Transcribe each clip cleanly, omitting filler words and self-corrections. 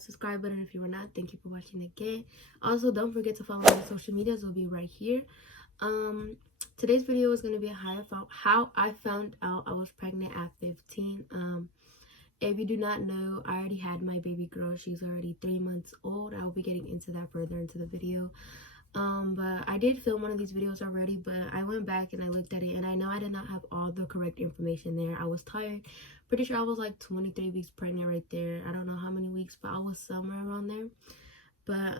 that subscribe button if you are not. Thank you for watching again. Also, don't forget to follow me on social medias. Will be right here. Today's video is going to be how I found out I was pregnant at 15. If you do not know, I already had my baby girl. She's already 3 months old. I will be getting into that further into the video. But I did film one of these videos already, but I went back and I looked at it, and I know I did not have all the correct information there. I was tired. Pretty sure I was like 23 weeks pregnant right there. I don't know how many weeks, but I was somewhere around there. But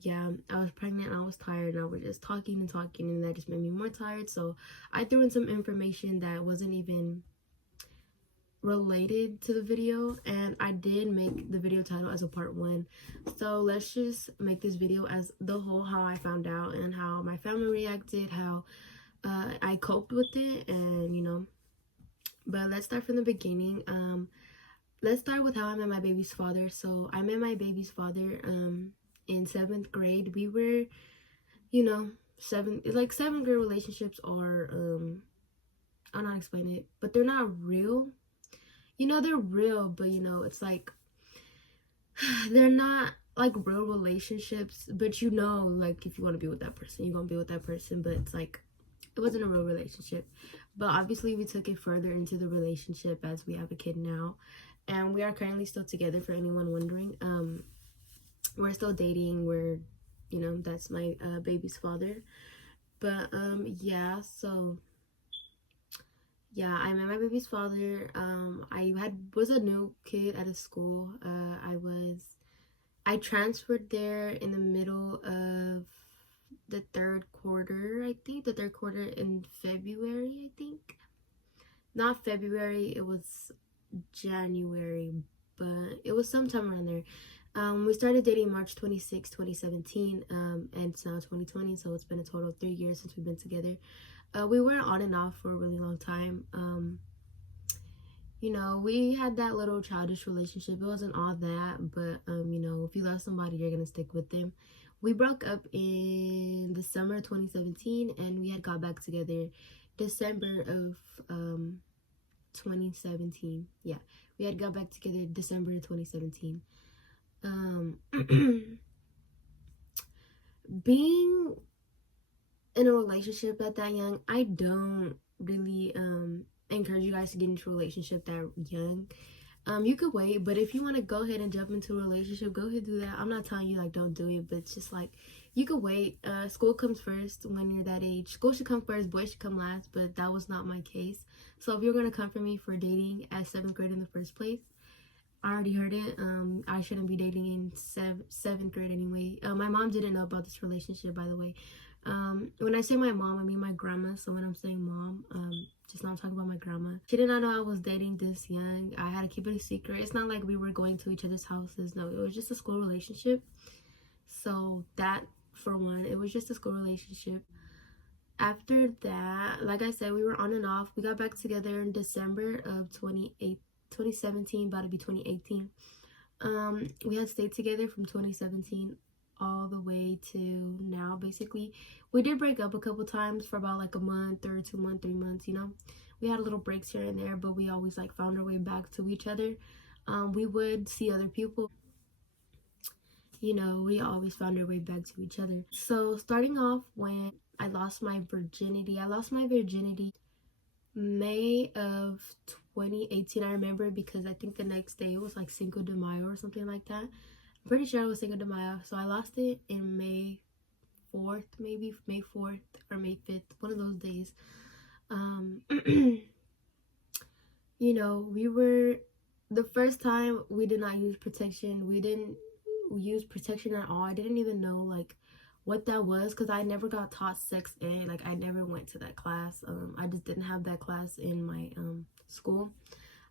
yeah, I was pregnant and I was tired, and I was just talking and talking, and that just made me more tired. So I threw in some information that wasn't even related to the video, and I did make the video title as a part 1. So let's just make this video as the whole, how I found out and how my family reacted, how I coped with it, and you know. But let's start from the beginning. Let's start with how I met my baby's father. So I met my baby's father in 7th grade. We were, you know, 7th grade relationships are I'll not explain it, but they're not real. You know, they're real, but you know, it's like they're not like real relationships. But you know, like if you want to be with that person, you're gonna be with that person. But it's like it wasn't a real relationship. But obviously we took it further into the relationship as we have a kid now, and we are currently still together, for anyone wondering. We're still dating. We're, you know, that's my baby's father. But yeah, so yeah, I met my baby's father. I was a new kid at a school. I transferred there in the middle of the 3rd quarter, I think. The 3rd quarter in February, I think. Not February, it was January, but it was sometime around there. We started dating March 26, 2017, and it's now 2020, so it's been a total of 3 years since we've been together. We were on and off for a really long time. You know, we had that little childish relationship. It wasn't all that, but you know, if you love somebody, you're gonna stick with them. We broke up in the summer of 2017, and we had got back together December of 2017. Yeah, we had got back together December of 2017. Being in a relationship at that young, I don't really encourage you guys to get into a relationship that young. You could wait, but if you want to go ahead and jump into a relationship, go ahead and do that. I'm not telling you like don't do it, but it's just like you could wait. School comes first when you're that age. School should come first, boys should come last, but that was not my case. So if you're gonna come for me for dating at 7th grade in the first place, I already heard it. I shouldn't be dating in 7th grade anyway. My mom didn't know about this relationship, by the way. When I say my mom, I mean my grandma. So when I'm saying mom, just not talking about my grandma. She did not know I was dating this young. I had to keep it a secret. It's not like we were going to each other's houses. No, it was just a school relationship. So that, for one, it was just a school relationship. After that, like I said, we were on and off. We got back together in December of 2017, about to be 2018. We had stayed together from 2017 all the way to now. Basically, we did break up a couple times for about like a month or 2 months, 3 months, you know. We had little breaks here and there, but we always like found our way back to each other. We would see other people, you know, we always found our way back to each other. So starting off, when I lost my virginity May of 2018. I remember because I think the next day it was like Cinco de Mayo or something like that. I'm pretty sure it was Cinco de Mayo. So I lost it in May 4th, maybe May 4th or May 5th, one of those days. You know, we were, the first time we did not use protection. We didn't use protection at all. I didn't even know like what that was, because I never got taught sex ed. Like I never went to that class. I just didn't have that class in my school.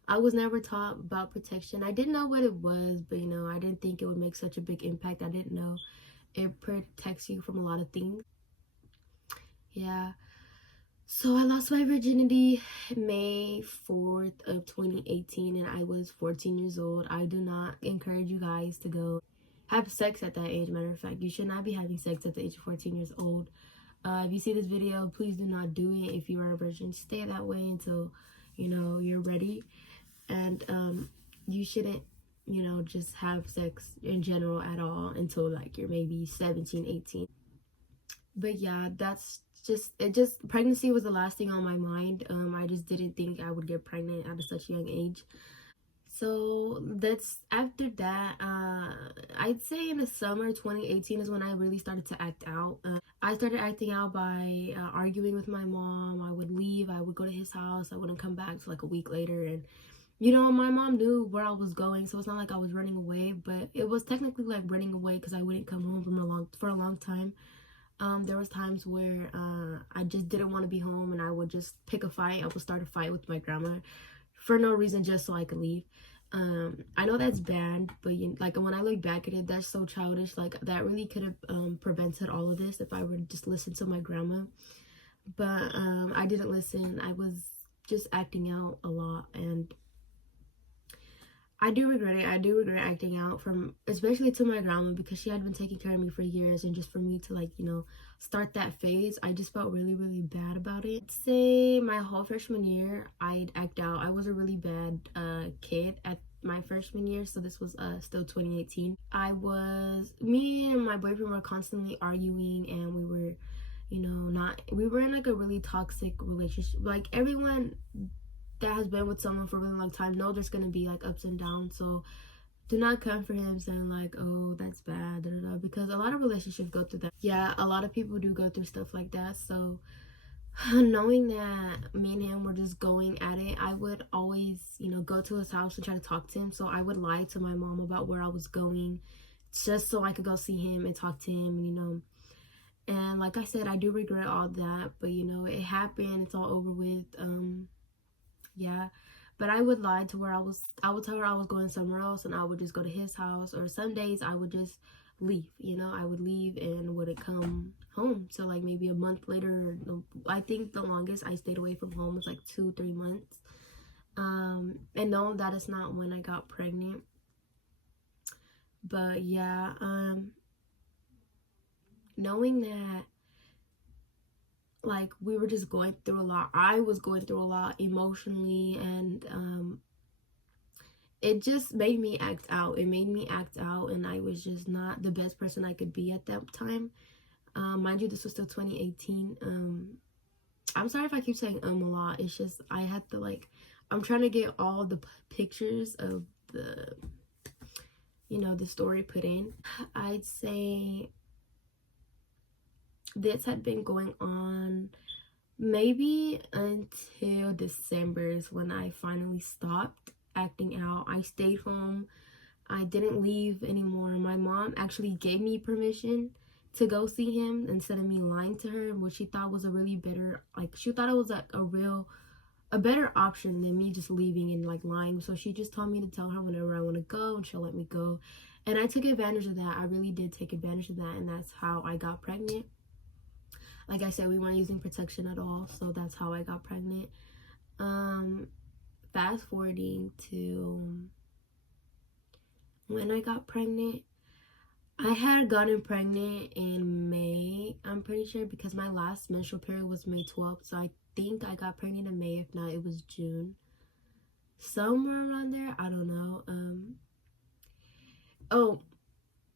I was never taught about protection. I didn't know what it was, but you know, I didn't think it would make such a big impact. I didn't know it protects you from a lot of things. Yeah. So I lost my virginity May 4th of 2018, and I was 14 years old. I do not encourage you guys to go have sex at that age. Matter of fact, you should not be having sex at the age of 14 years old. If you see this video, please do not do it. If you are a virgin, stay that way until, you know, you're ready. And you shouldn't you know, just have sex in general at all until like you're maybe 17, 18. But yeah, that's just it. Just pregnancy was the last thing on my mind. I just didn't think I would get pregnant at such a young age. So that's after that, I'd say in the summer 2018 is when I really started to act out. I started acting out by arguing with my mom. I would leave, I would go to his house, I wouldn't come back till like a week later. And you know, my mom knew where I was going, so it's not like I was running away, but it was technically like running away because I wouldn't come home for a long time. There was times where I just didn't want to be home, and I would just pick a fight. I would start a fight with my grandma for no reason, just so I could leave. I know that's bad, but like when I look back at it, that's so childish. Like that really could have prevented all of this if I were to just listen to my grandma. But I didn't listen. I was just acting out a lot, and I do regret it. I do regret acting out, from especially to my grandma, because she had been taking care of me for years, and just for me to, like, you know, start that phase, I just felt really, really bad about it. I'd say my whole freshman year, I'd act out. I was a really bad kid at my freshman year, so this was still 2018. Me and my boyfriend were constantly arguing, and we were, you know, not, we were in like a really toxic relationship. Like everyone that has been with someone for a really long time know there's gonna be like ups and downs. So do not come for him saying like, oh, that's bad, da, da, da, because a lot of relationships go through that. Yeah, a lot of people do go through stuff like that. So knowing that me and him were just going at it, I would always, you know, go to his house and try to talk to him. So I would lie to my mom about where I was going, just so I could go see him and talk to him, you know. And like I said, I do regret all that, but you know, it happened, it's all over with. Yeah, but I would lie to where I would tell her I was going somewhere else, and I would just go to his house. Or some days I would just leave, you know, I would leave and wouldn't come home. So like maybe a month later, I think the longest I stayed away from home was like 2-3 months. And no, that is not when I got pregnant. But yeah, knowing that, like, we were just going through a lot, I was going through a lot emotionally, and it just made me act out. It made me act out, and I was just not the best person I could be at that time. Mind you, this was still 2018. I'm sorry if I keep saying a lot. It's just I had to, like, I'm trying to get all the pictures of the, you know, the story put in. I'd say this had been going on maybe until December is when I finally stopped acting out. I stayed home. I didn't leave anymore. My mom actually gave me permission to go see him instead of me lying to her, which she thought was a really better, like, she thought it was like a better option than me just leaving and like lying. So she just told me to tell her whenever I want to go, and she'll let me go. And I took advantage of that. I really did take advantage of that, and that's how I got pregnant. Like I said, we weren't using protection at all, so that's how I got pregnant. Fast forwarding to when I got pregnant, I had gotten pregnant in May, I'm pretty sure, because my last menstrual period was May 12th. So I think I got pregnant in May. If not, it was June. Somewhere around there. I don't know. Oh,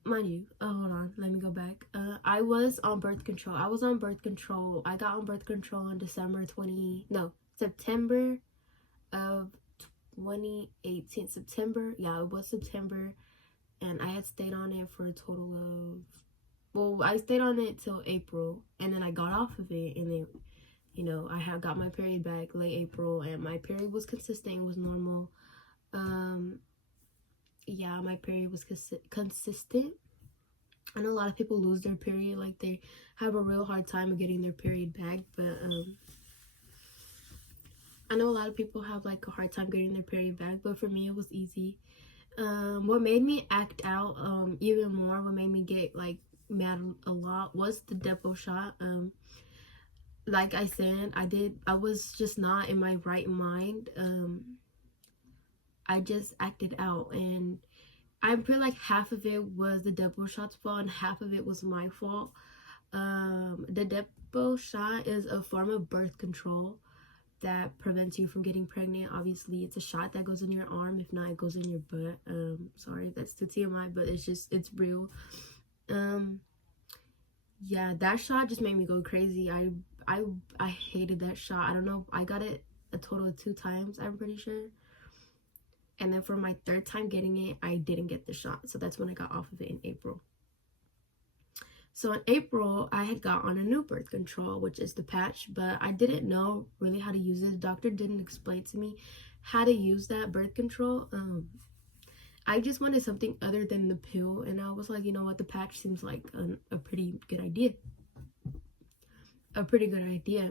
mind you, hold on, let me go back. I was on birth control. I was on birth control. I got on birth control in September of 2018. September, yeah, it was September. And I had stayed on it for a total of, well, I stayed on it till April, and then I got off of it, and then, you know, I had got my period back late April, and my period was consistent. It was normal. Yeah, my period was consistent. I know a lot of people lose their period, like they have a real hard time of getting their period back, but I know a lot of people have like a hard time getting their period back, but for me it was easy. What made me act out even more, what made me get like mad a lot, was the Depo Shot. Like I said, I was just not in my right mind. I just acted out, and I feel like half of it was the Depo Shot's fault and half of it was my fault. The Depo Shot is a form of birth control. that prevents you from getting pregnant. Obviously, it's a shot that goes in your arm. If not, it goes in your butt. Sorry if that's too TMI, but it's real. Yeah, that shot just made me go crazy. I hated that shot. I don't know. I got it a total of 2 times, I'm pretty sure. And then for my 3rd time getting it, I didn't get the shot. So that's when I got off of it in April. So in April, I had got on a new birth control, which is the patch, but I didn't know really how to use it. The doctor didn't explain to me how to use that birth control. I just wanted something other than the pill, and I was like, you know what, the patch seems like a pretty good idea. A pretty good idea.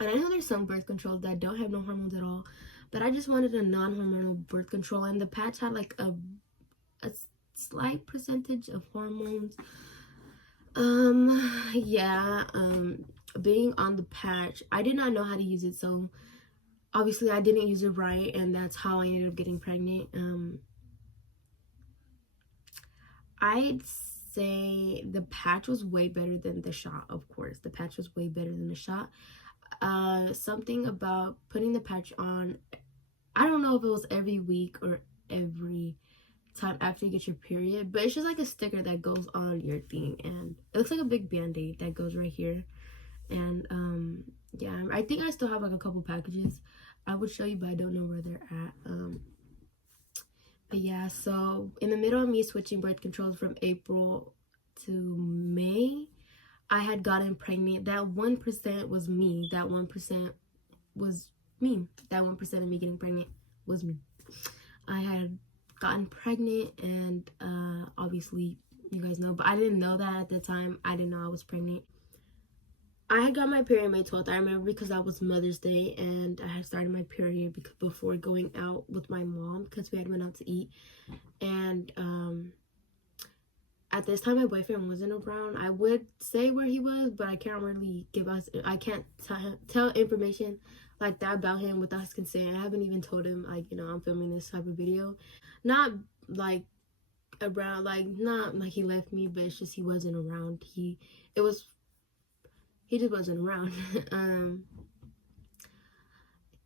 And I know there's some birth controls that don't have no hormones at all, but I just wanted a non-hormonal birth control, and the patch had like a slight percentage of hormones. Yeah, being on the patch, I did not know how to use it, so obviously I didn't use it right, and that's how I ended up getting pregnant. I'd say the patch was way better than the shot. Of course, the patch was way better than the shot. Something about putting the patch on, I don't know if it was every week or every time after you get your period, but it's just like a sticker that goes on your thing, and it looks like a big band-aid that goes right here. And yeah, I think I still have like a couple packages I would show you, but I don't know where they're at. But yeah, so in the middle of me switching birth controls from April to May, I had gotten pregnant. That 1% was me. That 1% was me. That 1% of me getting pregnant was me. I had gotten pregnant, and obviously you guys know, but I didn't know that at the time. I didn't know I was pregnant. I had got my period May 12th. I remember because that was Mother's Day, and I had started my period before going out with my mom because we had went out to eat. And at this time my boyfriend wasn't around. I would say where he was, but I can't really I can't tell information like that about him without his consent. I haven't even told him, like, you know, I'm filming this type of video. Not like around, like, not like he left me, but it's just he wasn't around. He just wasn't around.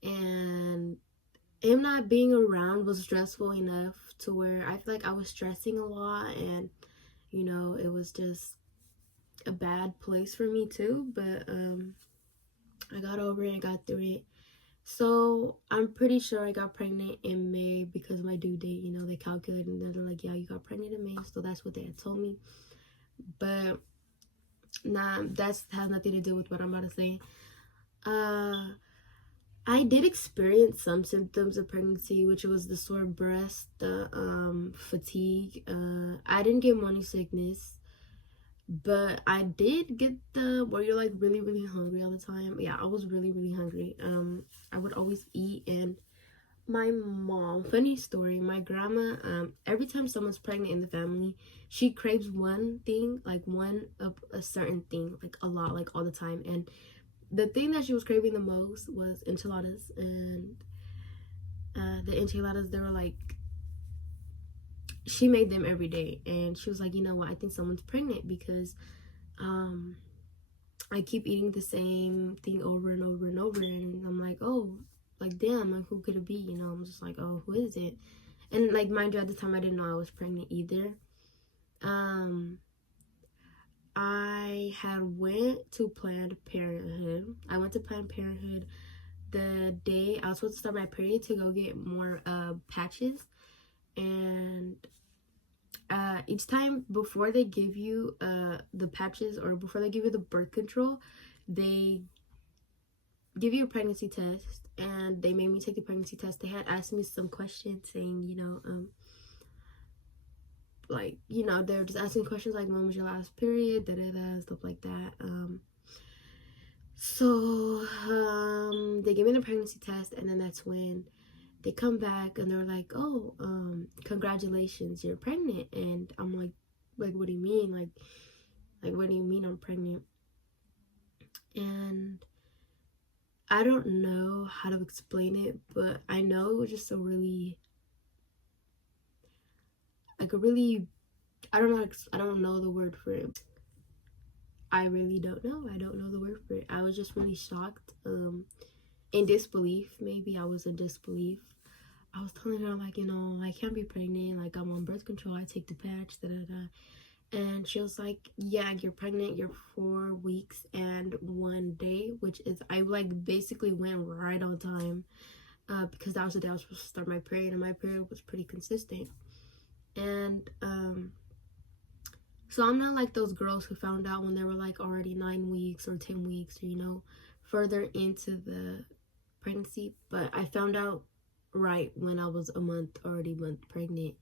And him not being around was stressful enough to where I feel like I was stressing a lot, and you know, it was just a bad place for me too. But I got over it and got through it. So I'm pretty sure I got pregnant in May because of my due date. You know, they calculated and they're like, yeah, you got pregnant in May. So that's what they had told me. But nah, that has nothing to do with what I'm about to say. I did experience some symptoms of pregnancy, which was the sore breast, the fatigue. I didn't get morning sickness, but I did get the where you're like really, really hungry all the time. Yeah, I was really, really hungry. I would always eat, and my mom, funny story, my grandma, every time someone's pregnant in the family, she craves one thing, like one of a certain thing, like a lot, like all the time. And the thing that she was craving the most was enchiladas. And the enchiladas, they were like, she made them every day, and she was like, you know what, I think someone's pregnant because I keep eating the same thing over and over and over. And I'm like, oh, like, damn, like, who could it be? You know, I'm just like, oh, who is it? And like, mind you, at the time I didn't know I was pregnant either. I had went to Planned Parenthood. I went to Planned Parenthood the day I was supposed to start my period to go get more patches. And each time before they give you the patches, or before they give you the birth control, they give you a pregnancy test. And they made me take the pregnancy test. They had asked me some questions saying, you know, like, you know, they're just asking questions like, when was your last period, stuff like that. So they gave me the pregnancy test, and then that's when they come back and they're like, oh, congratulations, you're pregnant. And I'm like, what do you mean? Like, what do you mean I'm pregnant? And I don't know how to explain it, but I know it was just I don't know the word for it. I really don't know. I don't know the word for it. I was just really shocked. in disbelief. Maybe I was in disbelief. I was telling her, like, you know, I can't be pregnant, like, I'm on birth control, I take the patch, da da da. And she was like, yeah, you're pregnant, you're 4 weeks and 1 day, which is, I like basically went right on time, because that was the day I was supposed to start my period, and my period was pretty consistent. And so I'm not like those girls who found out when they were like already 9 weeks or 10 weeks, or, you know, further into the pregnancy. But I found out right when I was already a month pregnant.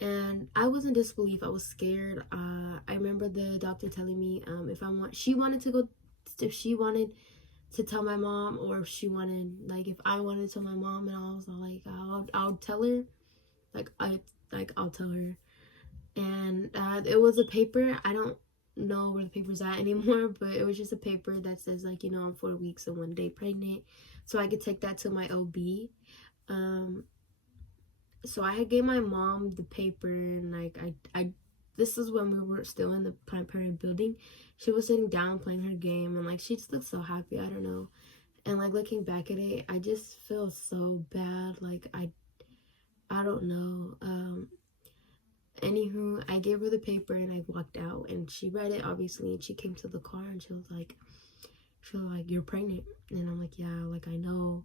And I was in disbelief. I was scared. I remember the doctor telling me, if she wanted to tell my mom, or if she wanted, like, if I wanted to tell my mom, and I was like, I'll tell her, I'll tell her. And it was a paper. I don't know where the paper's at anymore, but it was just a paper that says, like, you know, I'm 4 weeks and 1 day pregnant, so I could take that to my OB. So I gave my mom the paper, and like I this is when we were still in the Planned Parenthood building. She was sitting down playing her game, and like she just looked so happy. I don't know. And like looking back at it, I just feel so bad. Like I don't know. Anywho, I gave her the paper and I walked out, and she read it obviously, and she came to the car and she was like, you're pregnant. And I'm like, yeah, like I know.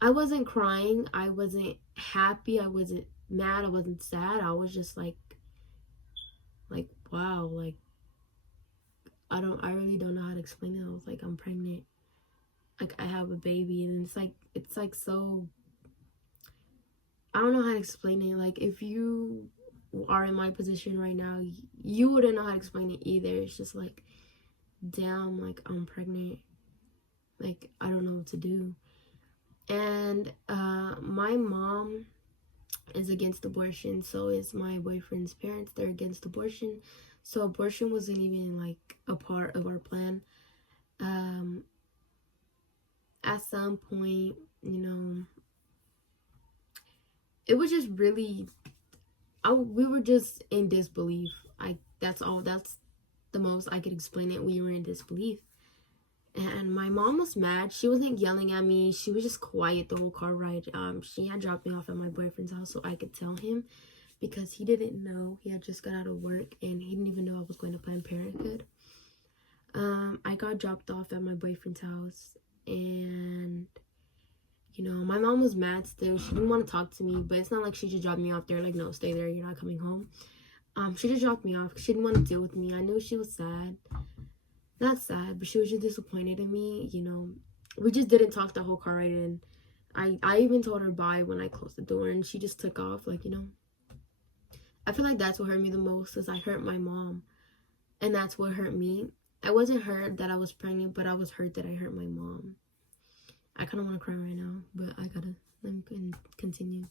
I wasn't crying, I wasn't happy, I wasn't mad, I wasn't sad. I was just like wow, like I really don't know how to explain it. I was like, I'm pregnant, like I have a baby. And it's like so, I don't know how to explain it. Like if you are in my position right now, you wouldn't know how to explain it either. It's just like, damn, like I'm pregnant, like I don't know what to do. And my mom is against abortion, so is my boyfriend's parents. They're against abortion, so abortion wasn't even like a part of our plan. At some point, you know, it was just really, we were just in disbelief. That's all, that's the most I could explain it. We were in disbelief. And my mom was mad. She wasn't yelling at me, she was just quiet the whole car ride. She had dropped me off at my boyfriend's house so I could tell him, because he didn't know. He had just got out of work and he didn't even know I was going to Planned Parenthood. I got dropped off at my boyfriend's house, and you know, my mom was mad still. She didn't want to talk to me, but it's not like she just dropped me off there like, no, stay there, you're not coming home. She just dropped me off because she didn't want to deal with me. I knew she was sad. Not sad, but she was just disappointed in me, you know. We just didn't talk the whole car ride, and I even told her bye when I closed the door, and she just took off, like, you know. I feel like that's what hurt me the most, is I hurt my mom, and that's what hurt me. I wasn't hurt that I was pregnant, but I was hurt that I hurt my mom. I kind of want to cry right now, but let me continue.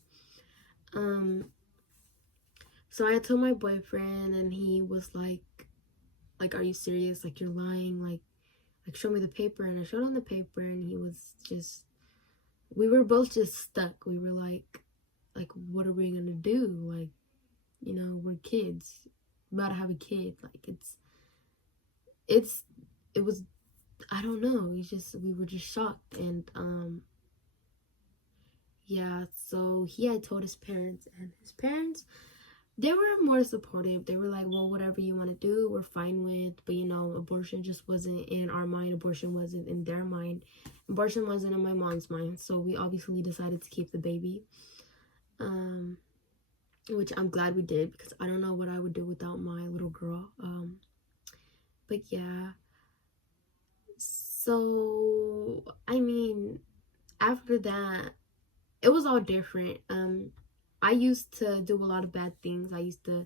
So I told my boyfriend, and he was like, are you serious? Like, you're lying. Like show me the paper. And I showed him the paper, and he was just, we were both just stuck. We were like, what are we gonna do? Like, you know, we're kids, about to have a kid. Like, it was, I don't know, we were just shocked. And yeah, so he had told his parents, and his parents, they were more supportive. They were like, well, whatever you want to do, we're fine with. But, you know, abortion just wasn't in our mind. Abortion wasn't in their mind. Abortion wasn't in my mom's mind. So we obviously decided to keep the baby. Which I'm glad we did, because I don't know what I would do without my little girl. But yeah. So, I mean, after that, it was all different. I used to do a lot of bad things. I used to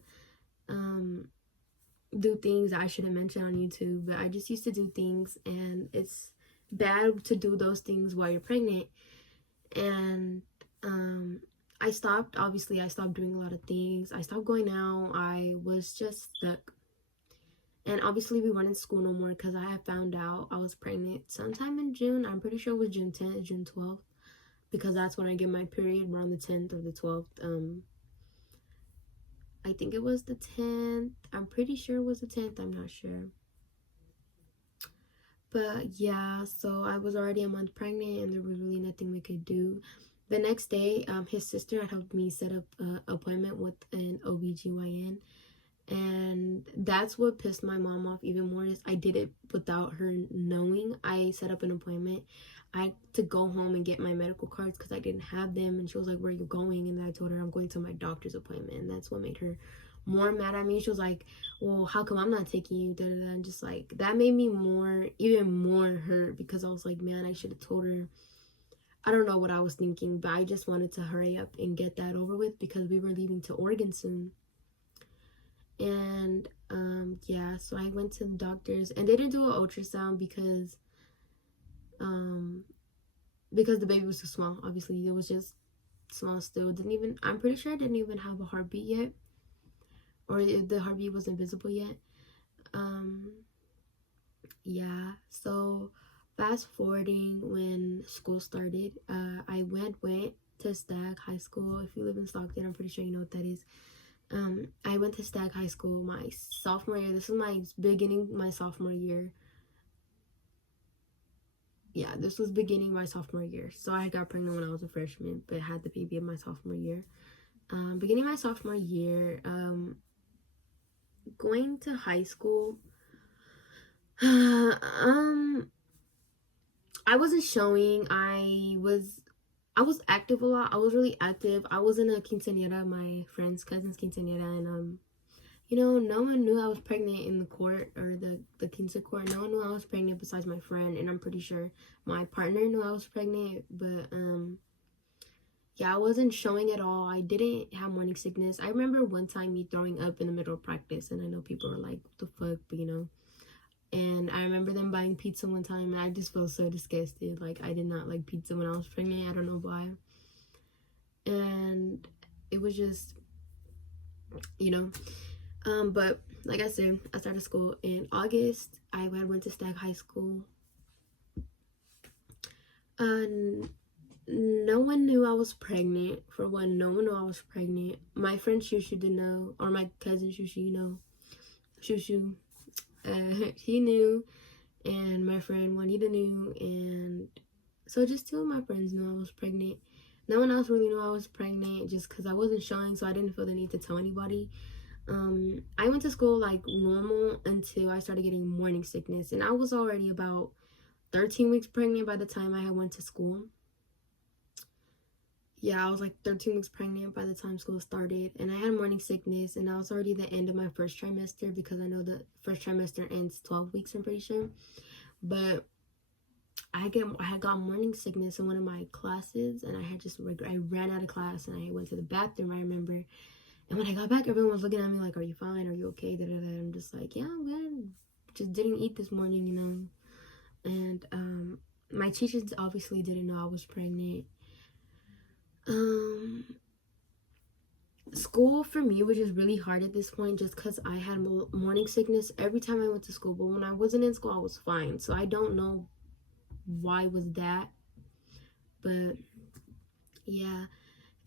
do things I shouldn't mention on YouTube, but I just used to do things, and it's bad to do those things while you're pregnant. And I stopped doing a lot of things. I stopped going out. I was just stuck. And obviously we weren't in school no more, because I had found out I was pregnant sometime in June. I'm pretty sure it was June 10th, June 12th, because that's when I get my period, around the 10th or the 12th. I think it was the 10th. I'm pretty sure it was the 10th. I'm not sure. But yeah, so I was already a month pregnant and there was really nothing we could do. The next day, his sister had helped me set up an appointment with an OBGYN. And that's what pissed my mom off even more, is I did it without her knowing. I set up an appointment. I had to go home and get my medical cards because I didn't have them. And she was like, "Where are you going?" And I told her I'm going to my doctor's appointment. And that's what made her more mad at me. She was like, "Well, how come I'm not taking you?" Da, da, da. And just like, that made me even more hurt, because I was like, man, I should have told her. I don't know what I was thinking, but I just wanted to hurry up and get that over with because we were leaving to Oregon soon. And yeah, so I went to the doctors and they didn't do an ultrasound because the baby was too small. Obviously, it was just small still. Didn't even, I'm pretty sure I didn't even have a heartbeat yet, or the heartbeat wasn't visible yet. Yeah, so fast forwarding, when school started, I went to Stag High School. If you live in Stockton, I'm pretty sure you know what that is. I went to Stag High School my sophomore year. This was my sophomore year. Yeah, this was beginning my sophomore year. So I got pregnant when I was a freshman, but had the baby in my sophomore year. Beginning my sophomore year, going to high school, I wasn't showing. I was active a lot. I was really active. I was in a quinceañera, my friend's cousin's quinceañera, and no one knew I was pregnant in the court, or the quince court. No one knew I was pregnant besides my friend, and I'm pretty sure my partner knew I was pregnant. But yeah, I wasn't showing at all. I didn't have morning sickness. I remember one time me throwing up in the middle of practice, and I know people were like, "What the fuck?" But And I remember them buying pizza one time, and I just felt so disgusted. Like, I did not like pizza when I was pregnant. I don't know why. And it was just, but like I said, I started school in August. I went to Stag High School. No one knew I was pregnant. For one, no one knew I was pregnant. My friend Shushu didn't know, or my cousin Shushu, Shushu. He knew, and my friend Juanita knew, and so just two of my friends knew I was pregnant. No one else really knew I was pregnant, just because I wasn't showing, so I didn't feel the need to tell anybody. I went to school like normal until I started getting morning sickness, and I was already about 13 weeks pregnant by the time I went to school. Yeah, I was like 13 weeks pregnant by the time school started, and I had morning sickness, and I was already the end of my first trimester, because I know the first trimester ends 12 weeks, I'm pretty sure. But I had got morning sickness in one of my classes, and I ran out of class, and I went to the bathroom, I remember. And when I got back, everyone was looking at me like, "Are you fine? Are you okay?" Da, da, da. I'm just like, "Yeah, I'm good. Just didn't eat this morning, And my teachers obviously didn't know I was pregnant. School for me was just really hard at this point, just because I had morning sickness every time I went to school. But when I wasn't in school, I was fine. So I don't know why was that. But yeah.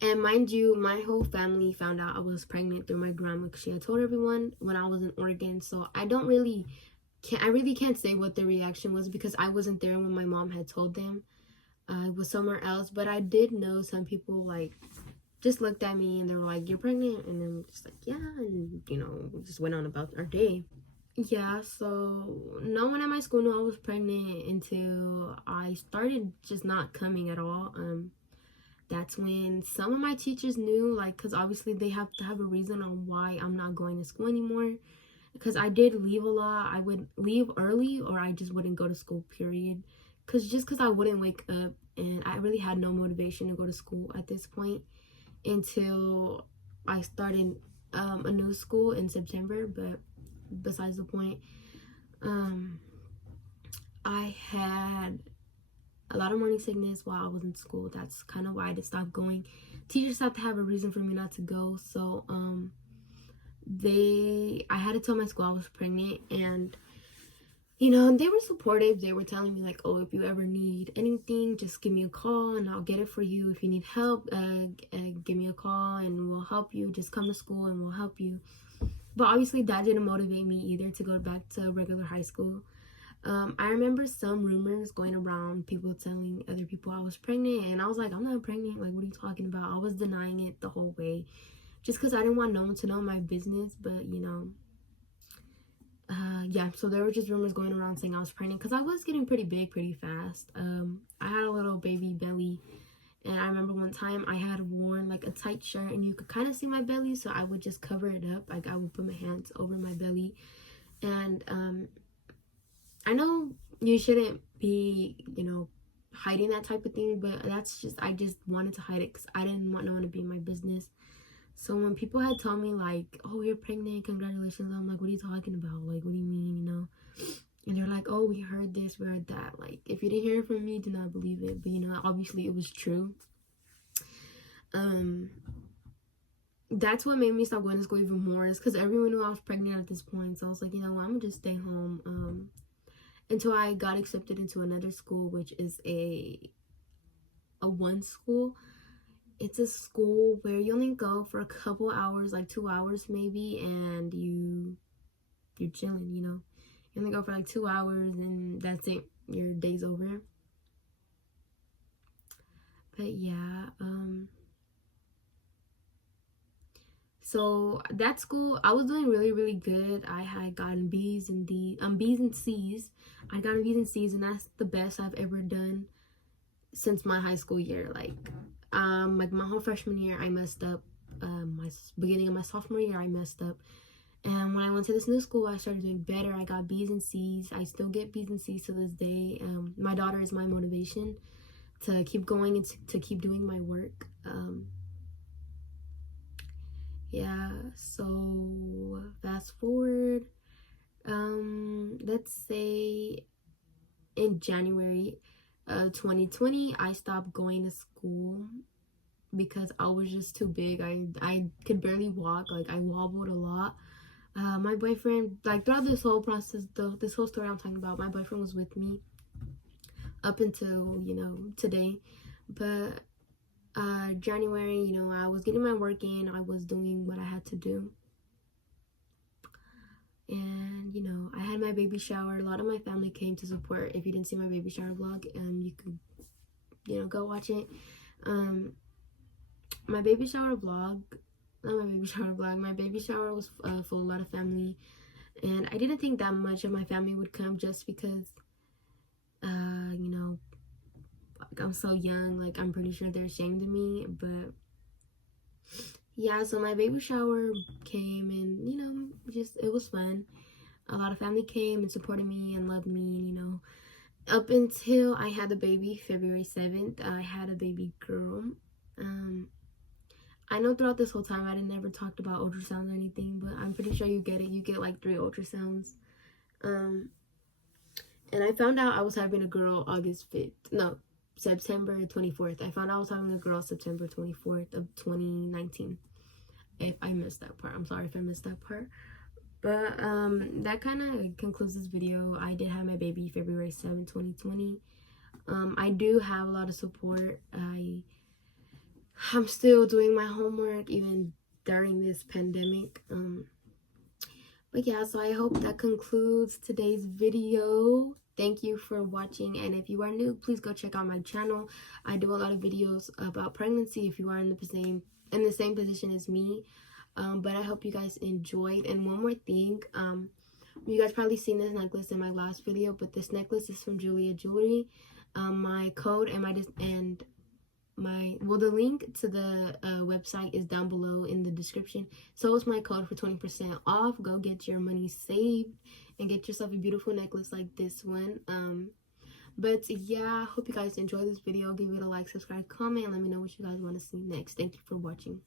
And mind you, my whole family found out I was pregnant through my grandma, because she had told everyone when I was in Oregon. So I really can't say what the reaction was, because I wasn't there when my mom had told them. I was somewhere else, but I did know some people like just looked at me and they were like, "You're pregnant?" And I'm just like, "Yeah," and we just went on about our day. Yeah, so no one at my school knew I was pregnant until I started just not coming at all. That's when some of my teachers knew, like, because obviously they have to have a reason on why I'm not going to school anymore. Because I did leave a lot. I would leave early, or I just wouldn't go to school, period. Because I wouldn't wake up, and I really had no motivation to go to school at this point until I started a new school in September. But besides the point, I had a lot of morning sickness while I was in school. That's kind of why I just stopped going. Teachers have to have a reason for me not to go. So I had to tell my school I was pregnant, and they were supportive. They were telling me like, "Oh, if you ever need anything, just give me a call and I'll get it for you. If you need help, give me a call and we'll help you. Just come to school and we'll help you." But obviously that didn't motivate me either to go back to regular high school. I remember some rumors going around, people telling other people I was pregnant, and I was like, I'm not pregnant. Like, what are you talking about? I was denying it the whole way, just because I didn't want no one to know my business. But you know, yeah. So there were just rumors going around saying I was pregnant because I was getting pretty big pretty fast. I had a little baby belly, and I remember one time I had worn like a tight shirt, and you could kind of see my belly, so I would just cover it up. Like I would put my hands over my belly, and I know you shouldn't be, you know, hiding that type of thing, but that's just, I just wanted to hide it because I didn't want no one to be in my business. So when people had told me like, oh, you're pregnant, congratulations, I'm like, what are you talking about? Like, what do you mean, you know? And they're like, oh, we heard this, we heard that. Like, if you didn't hear it from me, do not believe it. But, you know, obviously it was true. That's what made me stop going to school even more, is because everyone knew I was pregnant at this point. So I was like, you know what, I'm gonna just stay home. Until I got accepted into another school, which is a one school. It's a school where you only go for a couple hours, like 2 hours maybe, and you're chilling, you know. You only go for like 2 hours and that's it. Your day's over. But yeah, so that school, I was doing really good. I had gotten B's and B's and C's. I got B's and C's, and that's the best I've ever done since my high school year. Like my whole freshman year I messed up. My beginning of my sophomore year I messed up, and when I went to this new school I started doing better. I got B's and C's. I still get B's and C's to this day. My daughter is my motivation to keep going and to keep doing my work. Yeah, so fast forward, let's say in January 2020 I stopped going to school because I was just too big. I could barely walk. Like I wobbled a lot. My boyfriend, like throughout this whole process, this whole story I'm talking about, my boyfriend was with me up until, you know, today. But January, you know, I was getting my work in. I was doing what I had to do. And, you know, I had my baby shower. A lot of my family came to support. If you didn't see my baby shower vlog, you could, you know, go watch it. My baby shower vlog, not my baby shower vlog, my baby shower was full of a lot of family. And I didn't think that much of my family would come just because, you know, like I'm so young. Like I'm pretty sure they're ashamed of me. But yeah, so my baby shower came, and, you know, just, it was fun. A lot of family came and supported me and loved me, you know. Up until I had the baby, February 7th, I had a baby girl. I know throughout this whole time I never talked about ultrasounds or anything, but I'm pretty sure you get it. You get like 3 ultrasounds. And I found out I was having a girl September 24th. I found out I was having a girl September 24th of 2019. If I missed that part, I'm sorry if I missed that part. But that kind of concludes this video. I did have my baby February 7th, 2020. I do have a lot of support. I'm still doing my homework even during this pandemic. But yeah, so I hope that concludes today's video. Thank you for watching, and if you are new, please go check out my channel. I do a lot of videos about pregnancy if you are in the same position as me. But I hope you guys enjoyed. And one more thing, you guys probably seen this necklace in my last video, but this necklace is from Julia Jewelry. My code and the link to the website is down below in the description. So is my code for 20% off. Go get your money saved and get yourself a beautiful necklace like this one. But yeah, I hope you guys enjoyed this video. Give it a like, subscribe, comment, and let me know what you guys want to see next. Thank you for watching.